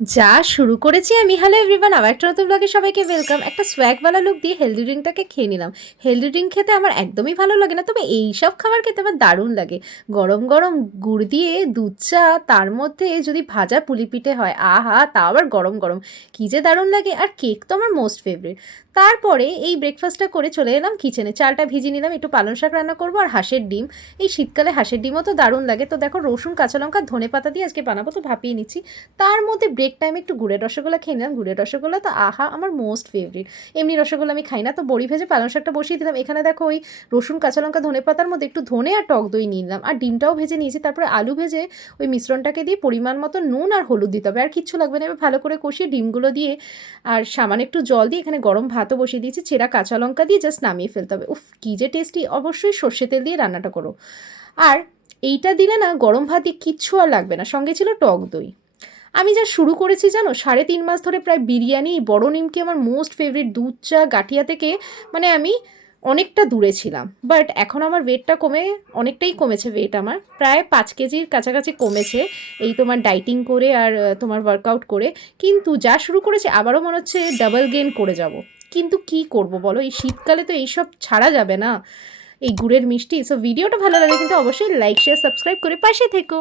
যা শুরু করেছি আমি। হ্যালো এভরিওয়ান, আবার একটা নতুন ব্লগে সবাইকে ওয়েলকাম। একটা সোয়াগওয়ালা লুক দিয়ে হেলদি ড্রিঙ্কটাকে খেয়ে নিলাম। হেলদি ড্রিঙ্ক খেতে আমার একদমই ভালো লাগে না, তবে এই সব খাবার খেতে আমার দারুণ লাগে। গরম গরম গুড় দিয়ে দুধ চা, তার মধ্যে যদি ভাজা পুলি পিঠে হয়, আহা, তা আবার গরম গরম, কী যে দারুণ লাগে। আর কেক তো আমার মোস্ট ফেভারিট। তারপরে এই ব্রেকফাস্টটা করে চলে এলাম কিচেনে, চালটা ভিজিয়ে নিলাম, একটু পালং শাক রান্না করবো আর হাঁসের ডিম। এই শীতকালে হাঁসের ডিমও তো দারুণ লাগে। তো দেখো, রসুন কাঁচা লঙ্কা ধনে পাতা দিয়ে আজকে বানাবো, তো ভাপিয়ে নিচ্ছি। তার মধ্যে ব্রেক টাইমে একটু গুড়ের রসগোল্লা খেয়ে নিলাম। গুড়ের রসগোল্লা তো আহা, আমার মোস্ট ফেভারিট। এমনি রসগোল্লা আমি খাই না, তো বড়ি ভেজে পালং শাকটা বসিয়ে দিলাম। এখানে দেখো ওই রসুন কাঁচা লঙ্কা ধনে পাতার মধ্যে একটু ধনে আর টক দই নিয়ে নিলাম, আর ডিমটাও ভেজে নিয়েছি। তারপরে আলু ভেজে ওই মিশ্রণটাকে দিয়ে পরিমাণ মতো নুন আর হলুদ দিতে হবে, আর কিচ্ছু লাগবে না। এবার ভালো করে কষিয়ে ডিমগুলো দিয়ে আর সামান্য একটু জল দিয়ে এখানে গরম ভাতও বসিয়ে দিয়েছি, চেরা কাঁচা লঙ্কা দিয়ে জাস্ট নামিয়ে ফেলতে হবে। উফ, কী যে টেস্টি! অবশ্যই সর্ষে তেল দিয়ে রান্নাটা করো। আর এইটা দিলে না, গরম ভাত দিয়ে কিচ্ছু আর লাগবে না। সঙ্গে ছিল টক দই। আমি যা শুরু করেছি জানো, 3.5 মাস ধরে প্রায় বিরিয়ানি, বড় নিমকি আমার মোস্ট ফেভারিট, দুধ চা, গাঠিয়া থেকে মানে আমি অনেকটা দূরে ছিলাম। বাট এখন আমার ওয়েটটা কমে, অনেকটাই কমেছে ওয়েট, আমার প্রায় 5 কেজির কাছাকাছি কমেছে এই তোমার ডাইটিং করে আর তোমার ওয়ার্কআউট করে। কিন্তু যা শুরু করেছে আবারও মনে হচ্ছে ডাবল গেইন করে যাব। কিন্তু কি করব বলো, এই শীতকালে তো এইসব ছাড়া যাবে না, এই গুড়ের মিষ্টি। সো ভিডিওটা ভালো লাগে কিন্তু অবশ্যই লাইক শেয়ার সাবস্ক্রাইব করে পাশে থেকো।